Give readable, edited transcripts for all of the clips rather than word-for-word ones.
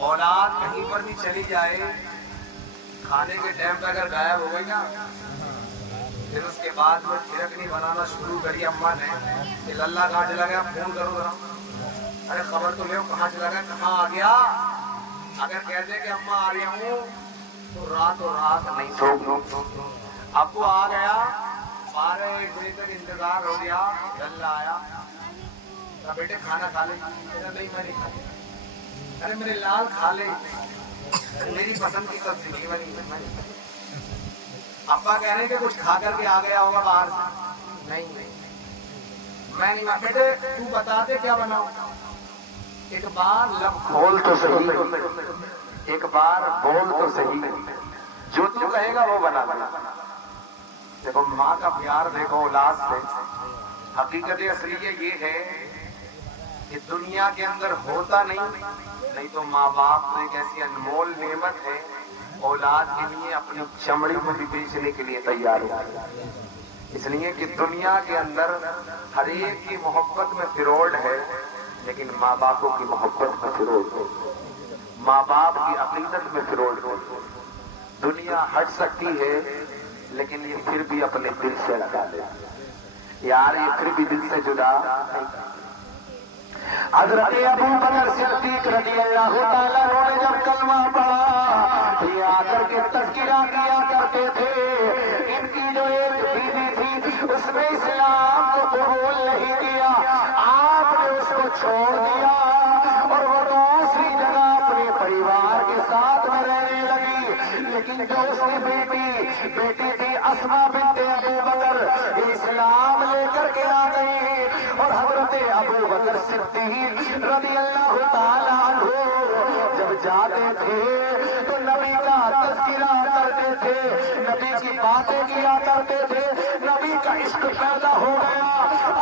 اولاد کہیں پر بھی چلی جائے، کھانے کے ٹائم پہ اگر غائب ہو گئی نا، پھر اس کے بعد وہ پھرکنی بنانا شروع کری اماں نے کہ للہ کہاں چلا گیا، فون کرو ذرا، ارے خبر تو لو کہاں چلا گیا، کہاں آ گیا۔ اگر کہتے کہ اماں آ رہی ہوں تو رات نہیں سو۔ اب وہ آ گیا، 12-1 بجے تک انتظار ہو گیا، للہ آیا، کہا بیٹے کھانا کھا لے، نہیں میں نہیں کھاتا، ارے میرے لال کھا لے، میری پسند کی سبزی نہیں بنی۔ ابا کہہ رہے ہیں کہ کچھ کھا کر کے آ گیا ہوگا باہر سے، نہیں میں نہیں، بیٹے تو بتا دے کیا بناؤ، ایک بار لب کھول تو صحیح، ایک بار بول تو صحیح، جو تو کہے گا وہ بنا دینا۔ دیکھو ماں کا پیار دیکھو اولاد سے، حقیقت اصلی یہ ہے کہ دنیا کے اندر ہوتا نہیں تو ماں باپ تو ایک ایسی انمول نعمت ہے، اولاد کے لیے اپنی چمڑی کو بھی بیچنے کے لیے تیار ہو، اس لیے کہ دنیا کے اندر ہر ایک کی محبت میں فروڈ ہے، لیکن ماں باپوں کی محبت میں فروڈ ہے، ماں باپ کی عقیدت میں فروڈ ہے۔ دنیا ہٹ سکتی ہے لیکن یہ پھر بھی اپنے دل سے لگا لے، یار یہ پھر بھی دل سے جدا نہیں۔ حضرت ابو بکر صدیق رضی اللہ تعالیٰ عنہ نے جب کلمہ پڑھا، یہ آ کر کے تذکرہ کیا کرتے تھے، ان کی جو ایک بیوی تھی اس نے اسلام کو قبول نہیں کیا، آپ نے اس کو چھوڑ دیا اور وہ دوسری جگہ اپنے پریوار کے ساتھ میں رہنے لگی، لیکن جو اس کی بیٹی تھی اسماء بنت ابو بکر اسلام لے کر کے آ گئی، اور حضرت ابو بکر صدیق رضی اللہ تعالیٰ عنہ جب جاتے تھے تو نبی کا تذکرہ کرتے تھے، نبی کی باتیں کیا کرتے تھے، نبی کا عشق پیدا ہو گیا۔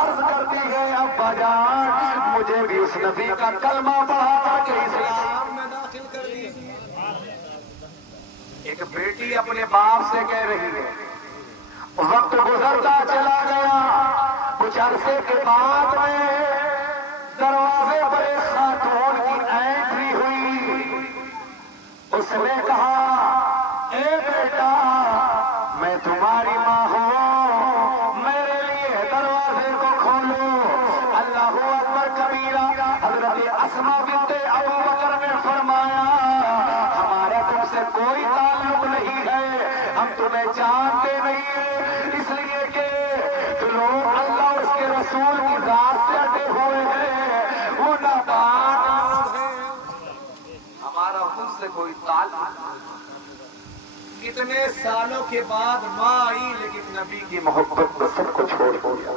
عرض کرتی ہے ابا جان مجھے بھی اس نبی کا کلمہ پڑھا کر کے اسلام میں داخل کر دیجیے۔ ایک بیٹی اپنے باپ سے کہہ رہی ہے، وقت گزرتا چلا گیا، کچھ عرصے کے بعد میں دروازے پر ایک خاتون کی اینٹری ہوئی، اس نے کہا اے بیٹا میں تمہاری ماں ہوں، میرے لیے دروازے کو کھولو۔ اللہ اکبر کبیرہ۔ حضرت اسماء بنت ابو بکر نے فرمایا ہمارا تم سے کوئی تعلق نہیں ہے، ہم تمہیں جانتے نہیں ہیں، اس لیے کہ لوگ اللہ اور اس کے رسول کی ذات سے ہٹے ہوئے ہیں، وہ ناپاک لوگ ہیں، ہمارا ان سے کوئی تعلق نہیں۔ کتنے سالوں کے بعد ماں آئی لیکن نبی کی محبت میں سب کو چھوڑ دیا،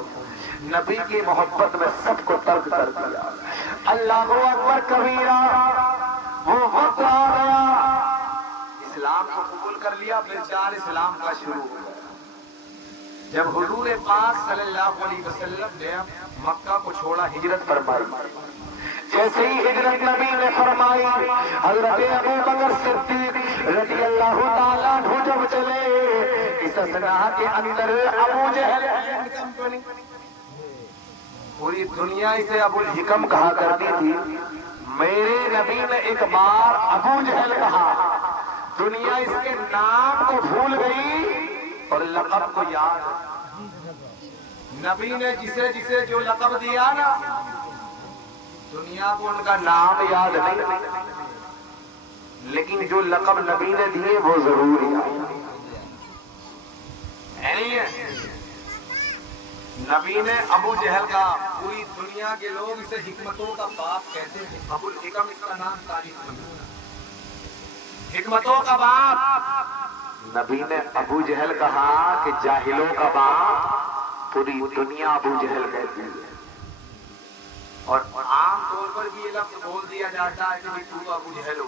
نبی کی محبت میں سب کو ترک کر دیا۔ اللہ اکبر کبیرہ۔ وہ وقت آ گیا، اسلام کو قبول کر لیا، پھر چار اسلام کا شروع ہو گیا۔ جب حضور پاک صلی اللہ علیہ وسلم نے مکہ کو چھوڑا، ہجرت فرمائی، جیسے ہی ہجرت نبی نے فرمائی، حضرت ابو بکر صدیق رضی اللہ تعالیٰ عنہ جب چلے، اس اثنا کے اندر ابو جہل، پوری دنیا اسے ابو الحکم کہا کرتی تھی، میرے نبی نے ایک بار ابو جہل کہا، دنیا اس کے نام کو بھول گئی اور لقب کو یاد۔ نبی نے جسے جسے جو لقب دیا نا، دنیا کو ان کا نام یاد نہیں، لیکن جو لقب نبی نے دیے وہ ضرور یاد ہے۔ نبی نے ابو جہل کا، پوری دنیا کے لوگ اسے حکمتوں کا باپ کہتے ہیں، ابو الحکم اس کا نام تاریخ میں، حکمتوں کا باپ۔ نبی نے ابو جہل کہا کہ جاہلوں کا باپ، پوری دنیا ابو جہل کہتی ہے، اور عام طور پر بھی یہ لفظ بول دیا جاتا ہے کہ تو ابو جہل ہو۔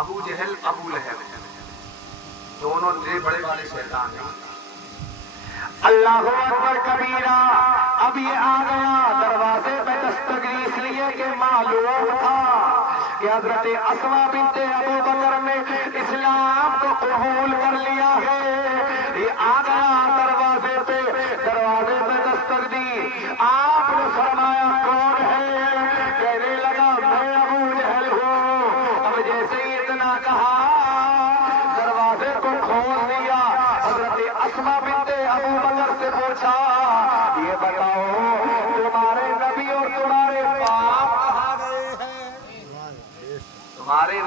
ابو جہل ابو لہب دونوں بڑے بڑے شیطان ہیں۔ اللہ اکبر کبیرہ۔ اب یہ آ گیا دروازے پہ دستگیر، اس لیے کہ معلوم تھا کہ حضرت اسماء بنت ابو بکر نے اسلام کو قبول کر لیا ہے۔ یہ آ گیا دروازے پہ دستگیر، آپ نے فرمایا کون ہے؟ کہنے لگا میں ابو جہل ہوں۔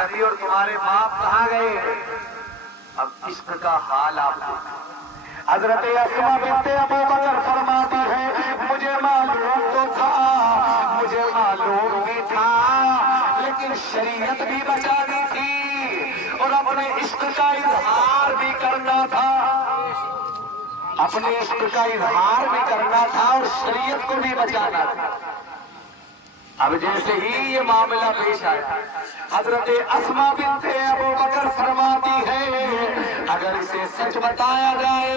نبی اور تمہارے باپ کہاں گئے؟ اب عشق کا حال آپ دیکھیں۔ حضرت اسماء بنت ابو بکر فرماتی ہے مجھے معلوم تو تھا، مجھے معلوم بھی تھا، لیکن شریعت بھی بچانی تھی اور اپنے عشق کا اظہار بھی کرنا تھا، اپنے عشق کا اظہار بھی کرنا تھا اور شریعت کو بھی بچانا تھا۔ اب جیسے ہی یہ معاملہ پیش آیا، حضرت اسماء بنت ابو بکر فرماتی ہے اگر اسے سچ بتایا جائے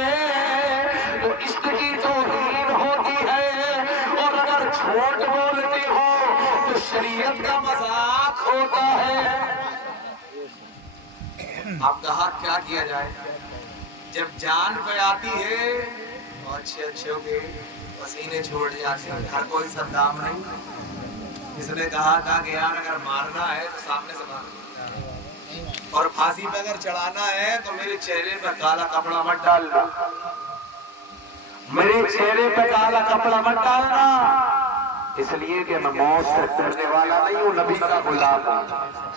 تو عشق کی توہین ہوتی ہے، اور اگر جھوٹ بولتی ہو تو شریعت کا مذاق ہوتا ہے۔ اب کہا کیا کیا جائے؟ جب جان پہ آتی ہے تو اچھے ہو کے پسینے چھوڑ جاتے ہیں، ہر کوئی صدام نہیں۔ اس نے کہا تھا کہ یار اگر مارنا ہے تو سامنے سے مار، اور پھانسی پہ اگر چڑھانا ہے تو میرے چہرے پہ کالا کپڑا مت ڈالنا، میرے چہرے پہ کالا کپڑا مت ڈالنا، اس لیے کہ میں موت سے ڈرنے والا نہیں ہوں، نبی کا غلام ہوں،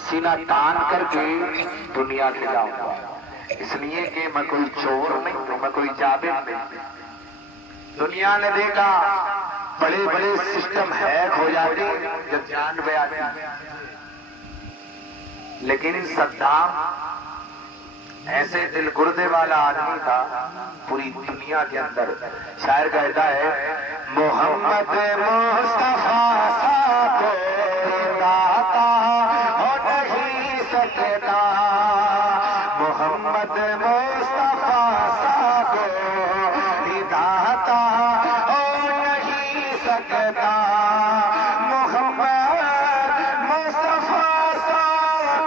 سینہ تان کر کے دنیا سے جاؤں گا، اس لیے کہ میں کوئی چور نہیں ہوں، میں کوئی جابر نہیں ہوں۔ دنیا نے دیکھا بڑے بڑے سسٹم ہیک ہو جاتے جب جان پہ آتی، لیکن صدام ایسے دل گردے والا آدمی تھا پوری دنیا کے اندر۔ شاعر کہتا ہے محمد مصطفیٰ سا کوئی داتا ہو نہیں سکتا، محمد مصطفیٰ سا کوئی داتا ہو نہیں سکتا، محمد مصطفیٰ سا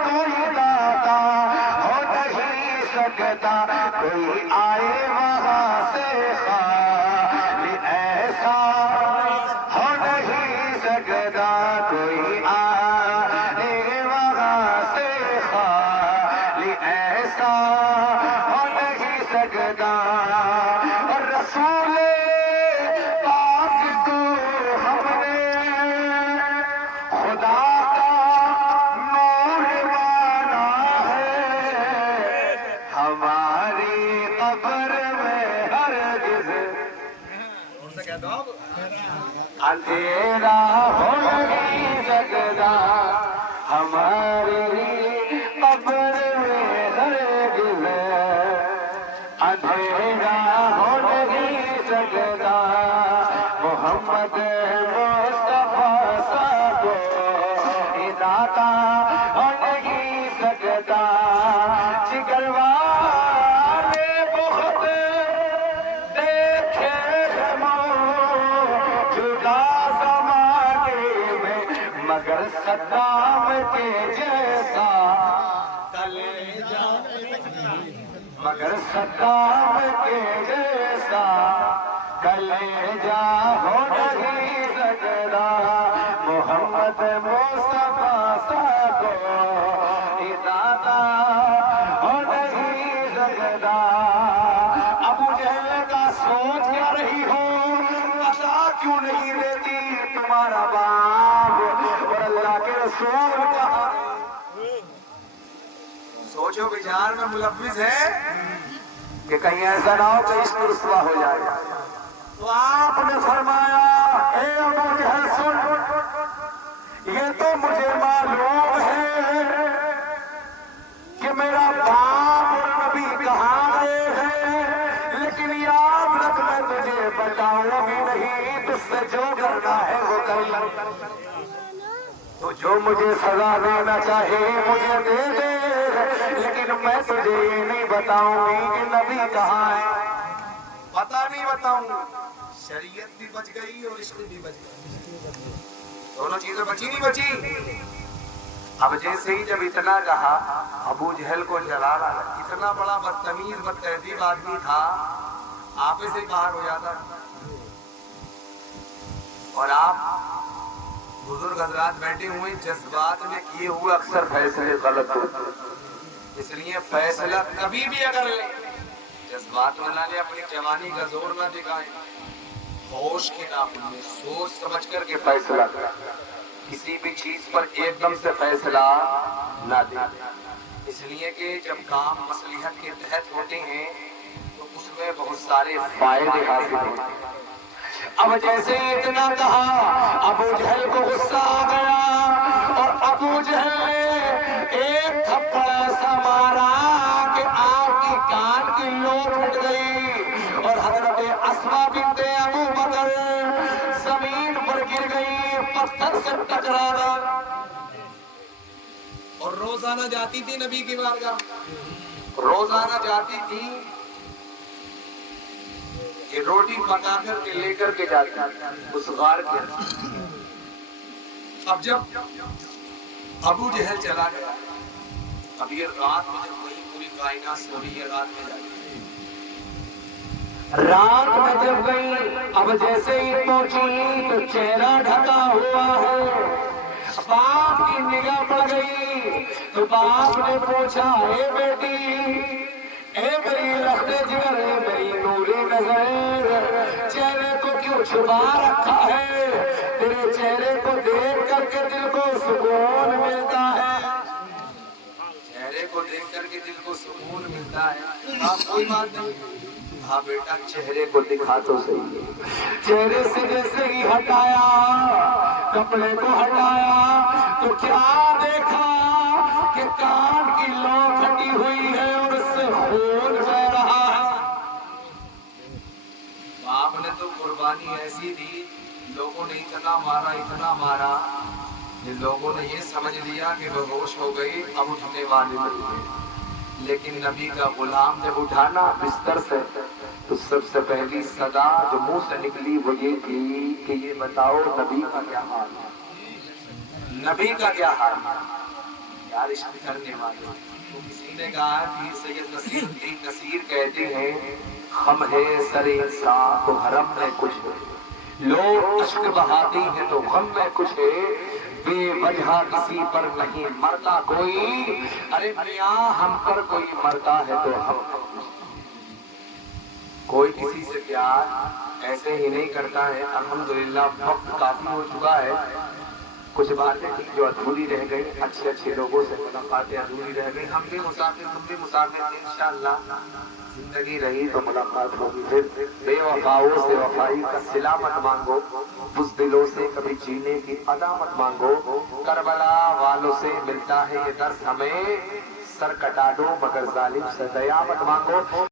کوئی داتا ہو نہیں سکتا، کوئی آئے وہاں سے خالی ایسا ہو نہیں سکتا، کوئی آئے وہاں سے خالی ایسا ہو نہیں سکتا، اور رسول پاک تو ہم نے خدا کا نور مانا ہے، ہماری قبر میں ہرگز اندھیرا ہو نہیں سکتا، ہماری قبر میں ہرگز اندھیرا ہو نہیں سکتا، محمد مصطفیٰ سا کوئی داتا ہو نہیں سکتا، جگر والے بہت دیکھے ہیں موجودہ زمانے میں، مگر صدام کے جیسا کلیجا، مگر صدام کے جیسا کلیجا ہو نہیں سکتا، محمد مصطفیٰ سا کوئی داتا ہو نہیں سکتا۔ ابو جہل کا سوچ کیا رہی ہو، بتا کیوں نہیں دیتی تمہارا باپ اور اللہ کے رسول کہاں؟ سوچو بچار میں ملوث ہے کہ کہیں ایسا نہ ہو کہ عشق رسوا ہو جائے، تو آپ نے فرمایا اے ابو جہل سن، یہ تو مجھے معلوم ہے کہ میرا باپ اور نبی کہاں گئے ہیں، لیکن یاد رکھ میں تجھے بتاؤں بھی نہیں، تجھ سے جو کرنا ہے وہ کر لو، تو جو مجھے سزا دینا چاہے مجھے دے دے، لیکن میں تجھے یہ نہیں بتاؤں گی کہ نبی کہاں ہے، پتہ نہیں بتاؤں گا۔ شریعت بھی بچ گئی اور عشق بھی بچ گئی، دونوں چیزیں بچی نہیں بچی۔ اب جیسے ہی جب اتنا کہا ابو جہل کو جلال آ گیا، اتنا بڑا بدتمیز بد تہذیب آدمی تھا، آپ سے ہی باہر ہو جاتا، اور آپ بزرگ حضرات بیٹھے ہوئے جذبات میں کیے ہوئے اکثر فیصلے غلط ہوتے، اس لیے فیصلہ کبھی بھی اگر لیں جذبات میں نہ لیں، اپنی جوانی کا زور نہ دکھائیں، ہوش کے ناخن میں سوچ سمجھ کر کے فیصلہ کریں۔ کسی بھی چیز پر ایک دم سے فیصلہ نہ دیں، اس لیے کہ جب کام مصلحت کے تحت ہوتے ہیں تو اس میں بہت سارے فائدے حاصل ہوتے ہیں۔ اب جیسے اتنا کہا، ابو جہل کو غصہ آ گیا اور ابو جہل نے ایک تھپڑ ایسا مارا کہ آپ کی کان کی لو پھٹ گئی اور حضرت اسماء بنت ابو بکر زمین پر گر گئی، پتھر سے ٹکرا گئی۔ اور روزانہ جاتی تھی نبی کی بارگاہ، روزانہ جاتی تھی کہ روٹی پکا کر کے لے کر کے جاتی اس غار کے۔ اب جب ابو جہل چلا گیا، اب یہ رات میں جب وہی پوری کائنات سو رہی ہے، رات میں جاتی رات میں جب گئی، اب جیسے ہی پہنچی تو چہرہ ڈھکا ہوا ہے، باپ کی نگاہ پڑ گئی تو باپ نے پوچھا، اے بیٹی، اے میری رخت جگر، اے میری نوری نظر، چہرے کو کیوں چھپا رکھا ہے؟ تیرے چہرے کو دیکھ کر کے دل کو سکون ملتا ہے، چہرے کو دیکھ کر کے دل کو سکون ملتا ہے۔ ہاں کوئی بات نہیں، ہاں بیٹا چہرے کو دکھا تو صحیح۔ چہرے سے جیسے ہی ہٹایا، کپڑے کو ہٹایا تو کیا دیکھا کہ کان کی لو پھٹی ہوئی ہے اور اس سے خون بہ رہا ہے۔ باپ نے تو قربانی ایسی دی، لوگوں نے اتنا مارا کہ لوگوں نے یہ سمجھ لیا کہ وہ ہوش ہو گئی، اب اٹھنے والی نہیں۔ لیکن نبی کا غلام جب اٹھانا بستر سے تو سب سے پہلی صدا جو منہ سے نکلی وہ یہ تھی کہ یہ بتاؤ نبی کا کیا حال ہے، نبی کا کیا حال ہے۔ یار عشق کرنے والے تو کسی نے کہا کہ سید نصیر الدین نصیر کہتے ہیں، ہم ہے سر انسان تو حرم میں کچھ ہے، لوگ عشق بہاتے ہیں تو غم میں کچھ ہے، بے وجہ کسی پر نہیں مرتا کوئی، ارے میاں ہم پر کوئی مرتا ہے تو ہم، کوئی کسی سے پیار ایسے ہی نہیں کرتا ہے۔ الحمدللہ وقت کافی ہو چکا ہے، کچھ باتیں تھیں جو ادھوری رہ گئی، اچھے لوگوں سے ملاقاتیں ادھوری رہ گئی، ہم بھی مسافر تم بھی مسافر، انشاءاللہ زندگی رہی تو ملاقات ہوگی۔ پھر بے وفاؤں سے وفائی کا صلہ مت مانگو، بزدلوں سے کبھی جینے کی ادا مت مانگو، کربلا والوں سے ملتا ہے یہ درس ہمیں، سر کٹا دو مگر ظالم سے دیا مت مانگو۔